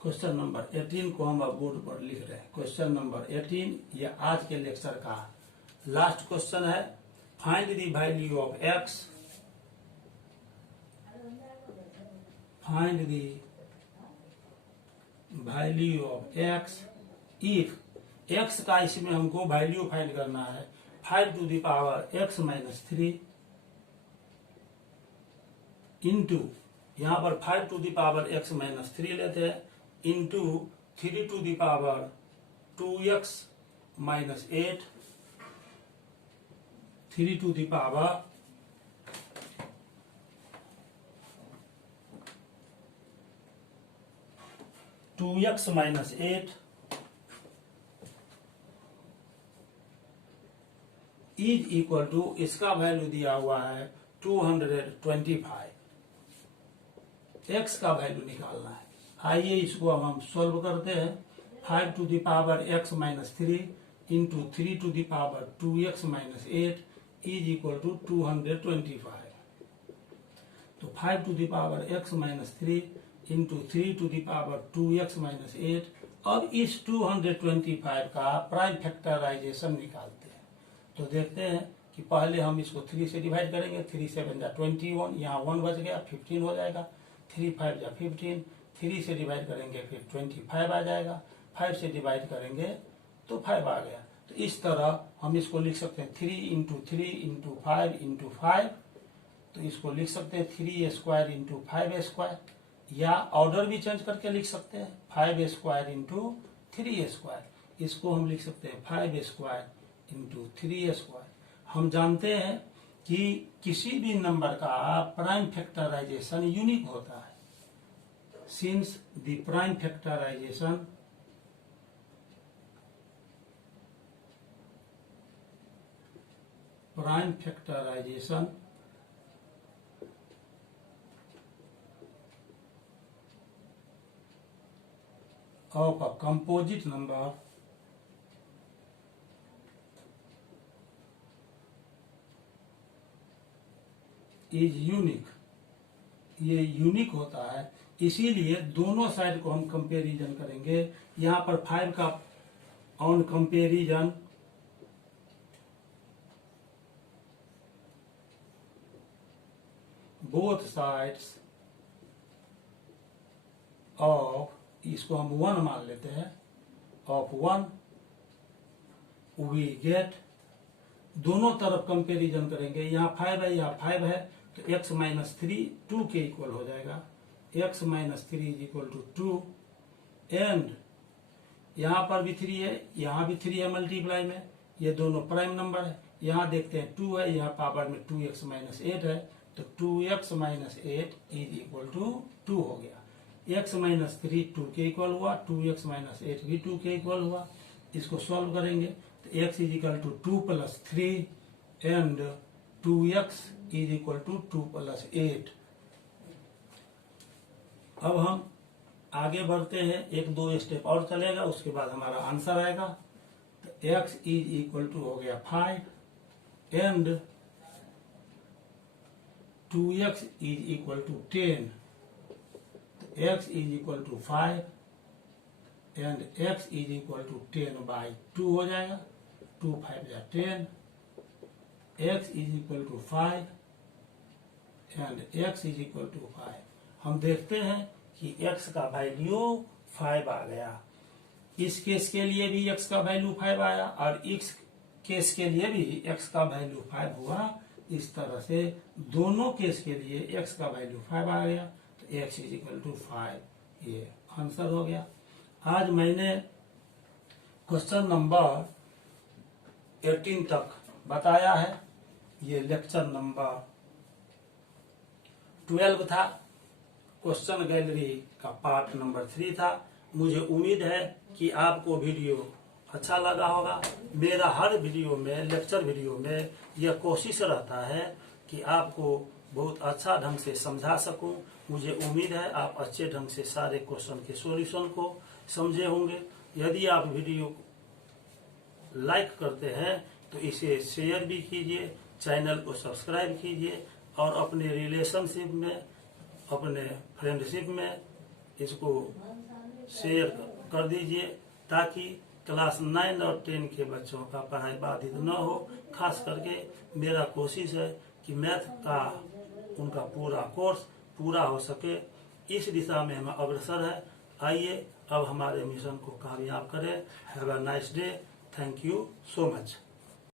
क्वेश्चन नंबर 18 को हम अब बोर्ड पर लिख रहे हैं। क्वेश्चन नंबर 18 ये आज के लेक्चर का लास्ट क्वेश्चन है। Find the value of x, find the value of x if x का इसमें हमको वैल्यू फाइंड करना है 5 to the power x minus 3 into, यहाँ पर 5 to the power x minus 3 लेते हैं, into 3 to the power 2x minus 8, 3 to the power 2x minus 8 is equal to, इसका वैल्यू दिया हुआ है 225। एक्स का वैल्यू निकालना है। आइए इसको हम सॉल्व करते हैं। 5 to the power x minus 3 into 3 to the power 2x minus 8 is equal to 225। तो 5 to the power x minus 3 into 3 to the power 2x minus 8। अब इस 225 का प्राइम फैक्टराइजेशन निकालते हैं। तो देखते हैं कि पहले हम इसको 3 से डिवाइड करेंगे। 3 7 जा 21, यहाँ 1 बच गया, 15 हो जाएगा। 3 5 जा 15, 3 से डिवाइड करेंगे फिर 25 आ जाएगा। 5 से डिवाइड करेंगे तो 5 आ गया। तो इस तरह हम इसको लिख सकते हैं 3 इंटू 3 इंटू 5 इंटू 5। तो इसको लिख सकते हैं 3 स्क्वायर इंटू 5 स्क्वायर, या ऑर्डर भी चेंज करके लिख सकते हैं 5 स्क्वायर इंटू 3 स्क्वायर। इसको हम लिख सकते हैं 5 स्क्वायर इंटू 3 स्क्वायर। हम जानते हैं कि किसी भी नंबर का प्राइम फैक्टराइजेशन यूनिक होता है। Since the prime factorisation of a composite number is unique, ये यूनिक होता है। इसीलिए दोनों साइड को हम कंपेरिजन करेंगे। यहाँ पर 5 का on comparison both sides of, इसको हम 1 मान लेते हैं, ऑफ 1 वी गेट, दोनों तरफ कंपेरिजन करेंगे। यहाँ 5 है, यहाँ 5 है, तो x माइनस 3 2 के इक्वल हो जाएगा। x minus 3 is equal to 2, and यहाँ पर भी 3 है, यहाँ भी 3 है मल्टीप्लाई में, ये दोनों प्राइम नंबर है। यहाँ देखते हैं 2 है, यहाँ पावर में 2x माइनस 8 है, तो 2x minus 8 is equal to 2 हो गया। x माइनस 3 2 के इक्वल हुआ, 2x माइनस 8 भी 2 के इक्वल हुआ। इसको सॉल्व करेंगे तो x is equal to 2 plus 3 and 2x is equal to 2 plus 8। अब हम आगे बढ़ते हैं, 1-2 स्टेप और चलेगा, उसके बाद हमारा आंसर आएगा। तो x इज इक्वल टू हो गया 5 and 2x is equal to 10। x is equal to 5 and x is equal to 10 by 2 हो जाएगा। 2 5 या 10, x is equal to 5 and x is equal to 5। हम देखते हैं कि x का वैल्यू 5 आ गया। इस केस के लिए भी x का वैल्यू 5 आया और इस केस के लिए भी x का वैल्यू 5 हुआ। इस तरह से दोनों केस के लिए x का वैल्यू 5 आ गया, तो x = 5 ये आंसर हो गया। आज मैंने क्वेश्चन नंबर 18 तक बताया है। ये लेक्चर नंबर 12 था, क्वेश्चन गैलरी का पार्ट नंबर 3 था। मुझे उम्मीद है कि आपको वीडियो अच्छा लगा होगा। मेरा हर वीडियो में, लेक्चर वीडियो में यह कोशिश रहता है कि आपको बहुत अच्छा ढंग से समझा सकूं। मुझे उम्मीद है आप अच्छे ढंग से सारे क्वेश्चन के सॉल्यूशन को समझे होंगे। यदि आप वीडियो लाइक करते हैं तो इसे शेयर भी कीजिए, चैनल को सब्सक्राइब कीजिए और अपने रिलेशनशिप में, अपने फ्रेंडशिप में इसको शेयर कर दीजिए, ताकि क्लास 9 और 10 के बच्चों का पढ़ाई बाधित न हो। खास करके मेरा कोशिश है कि मैथ का उनका पूरा कोर्स पूरा हो सके, इस दिशा में हम अग्रसर है। आइए अब हमारे मिशन को कामयाब करें। Have a nice day. Thank you so much.